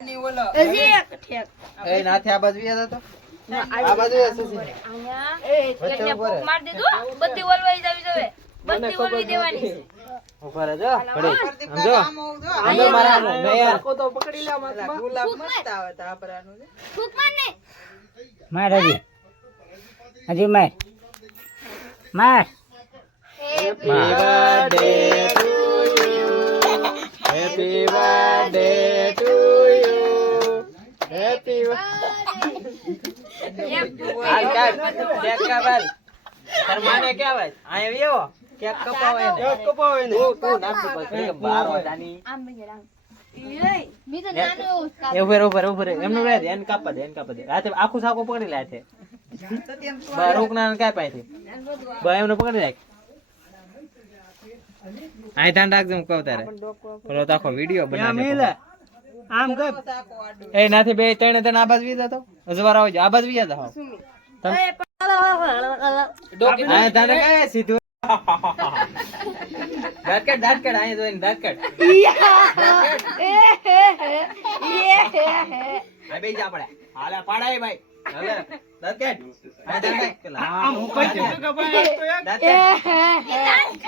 ની ઓલો હજી એક ઠેક એ નાથી આ બાજુ આવ્યા તો આ બાજુ હશે અહીંયા એટલે ફૂક માર દીધું બધી ઓલવાઈ જાવી જોવે બધી ઓલવી દેવાની ઉપર જો પડી પ્રદીપ સમજો કાકા આમ હોવું જો. સમજો મારા મે યાર તો પકડી લે પેલા ગુલાબ મસ્ત આવે તો આપરાનું છે. ફૂક માર ને માર હજી માર માર happy birthday to you happy birthday to you happy હાલ કાપ કેક કાપલ તાર માને કેવાય આય વેવો કેક કપાવે ને કેક કપાવે ને તું નાખી પછી બારો જાની આમ બજર આમ મી તો નાનો ઉપર એમનું રહે એને કાપવા દે રાતે આખું સાકો પકડી લે છે સત્યમ તું બારોક ના કાય પાઈથી બા એમને પકડી રાખ આય ધ્યાન રાખજો હું કહું તારે પેલો તો આખો વિડિયો બનાવે આમ કર સાકો આડો એ નાથી બે ત્રણે ત્રણ આબાજ વી જતો અજવાર આવજો આબાજ વી જતો આ તારે કાય સીધું દાંત કાઢ આય જોઈને દાંત કાઢ આ બે જા પડે હાલે પાડાય ભાઈ હાલે દાંત કાઢ આ દાંત કાઢ આમ હું કોઈ દાંત કાઢ